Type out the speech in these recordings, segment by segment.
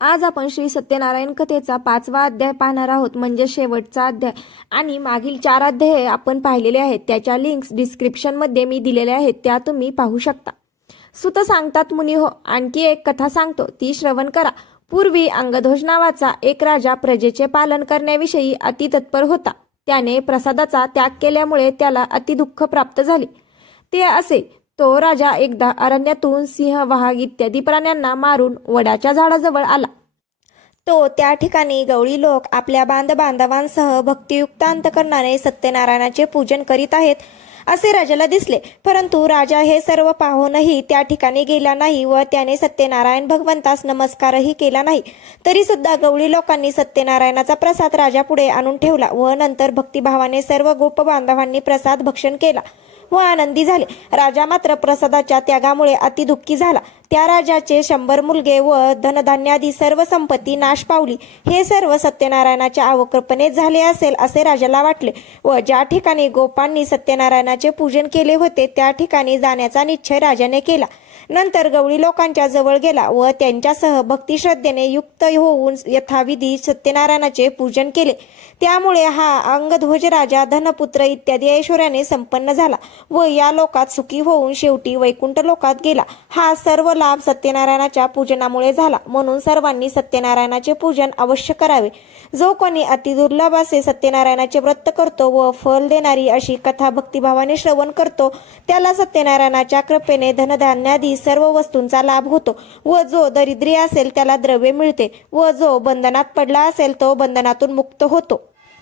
आज आपण श्री सत्यनारायण कथेचा 5वा अध्याय पाहणार आहोत, म्हणजे शेवटचा अध्याय। आणि मागील 4 अध्याय आपण पाहिलेले आहेत, त्याच्या लिंक्स डिस्क्रिप्शन मध्ये मी दिलेल्या आहेत, त्या तुम्ही पाहू शकता। सुत सांगतात मुनी हो, आणखी एक कथा सांगतो, ती श्रवण करा। पूर्वी अंगदोष नावाचा एक राजा प्रजेचे पालन करण्याविषयी अति तत्पर होता। त्याने प्रसादाचा त्याग केल्यामुळे त्याला अति दुःख प्राप्त झाले। ते असे, तो राजा एकदा अरण्यातून सिंह, वाघ इत्यादी प्राण्यांना मारून वडाच्या झाडाजवळ आला। तो त्या ठिकाणी गवळी लोक आपल्या बांधवांसह भक्तियुक्त अंतकरणाने सत्यनारायणाचे पूजन करीत आहेत असे राजाला दिसले। परंतु राजा हे सर्व पाहूनही त्या ठिकाणी गेला नाही व त्याने सत्यनारायण भगवंतास नमस्कारही केला नाही। तरी सुद्धा गवळी लोकांनी सत्यनारायणाचा प्रसाद राजापुढे आणून ठेवला व नंतर भक्तिभावाने सर्व गोप बांधवांनी प्रसाद भक्षण केला व आनंदी झाले। राजा मात्र प्रसादाच्या त्यागामुळे अति दुःखी झाला। त्या राजाचे 100 मुलगे व धनधान्यादी सर्व संपत्ती नाश पावली। हे सर्व सत्यनारायणाच्या अवकृपेने झाले असेल असे राजाला वाटले व ज्या ठिकाणी गोपांनी सत्यनारायणाचे पूजन केले होते त्या ठिकाणी जाण्याचा निश्चय राजाने केला। नंतर गवळी लोकांच्या जवळ गेला व त्यांच्यासह भक्तिश्रद्धेने युक्त होऊन यथाविधी सत्यनारायणाचे पूजन केले। त्यामुळे हा अंगध्वज राजा धनपुत्र इत्यादी ऐश्वर्याने संपन्न झाला व या लोकात सुखी होऊन शेवटी वैकुंठ लोकात गेला। हा सर्व लाभ सत्यनारायणाच्या पूजनामुळे झाला, म्हणून सर्वांनी सत्यनारायणाचे पूजन अवश्य करावे। जो कोणी अतिदुर्लभ असे सत्यनारायणाचे व्रत करतो व फल देणारी अशी कथा भक्तिभावाने श्रवण करतो, त्याला सत्यनारायणाच्या कृपेने धनधान्यादी सर्व वस्तूंचा लाभ होतो व जो दरिद्री असेल त्याला द्रव्य मिळते व जो बंधनात पडला असेल तो बंधनातून मुक्त होतो।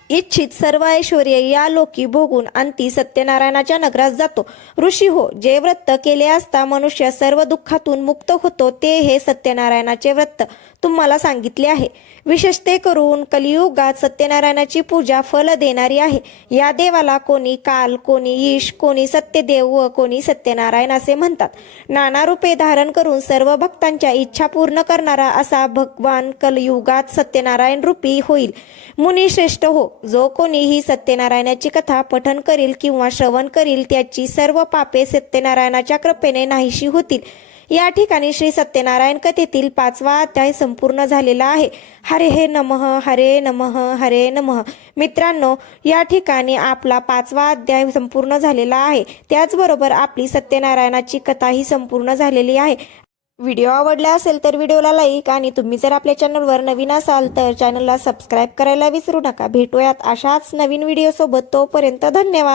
इच्छित सर्व ऐश्वर्य या लोकी भोगून अंती सत्यनारायणाच्या नगरात जातो। ऋषी हो, जे व्रत केले असता मनुष्य सर्व दुःखातून मुक्त होतो ते हे सत्यनारायणाचे व्रत तुम्हाला सांगितले आहे। विशेषते करून कलियुगात सत्यनारायणाची पूजा फल देणारी आहे। या देवाला कोणी काल, कोणी ईश, कोणी सत्यदेव व कोणी सत्यनारायण असे म्हणतात। नाना रूपे धारण करून सर्व भक्तांच्या इच्छा पूर्ण करणारा असा भगवान कलियुगात सत्यनारायण रूपी होईल। मुनी श्रेष्ठ हो, जो कोणीही सत्यनारायणाची कथा पठन करील किंवा श्रवण करील त्याची सर्व पापे सत्यनारायणाच्या कृपेने नाहीशी होतील। या ठिकाणी श्री सत्यनारायण कथेतील 5वा अध्याय संपूर्ण झालेला आहे। हरे नमः, हरे नमः, हरे नमः। मित्रांनो, या ठिकाणी आपला 5वा अध्याय संपूर्ण झालेला आहे। त्याचबरोबर आपली सत्यनारायणाची कथाही संपूर्ण झालेली आहे। व्हिडिओ आवडला असेल तर व्हिडिओला लाईक आणि तुम्ही जर आपल्या चॅनलवर नवीन असाल तर चॅनलला सबस्क्राईब करायला विसरू नका। भेटूयात अशाच नवीन व्हिडिओ सोबत, तोपर्यंत धन्यवाद।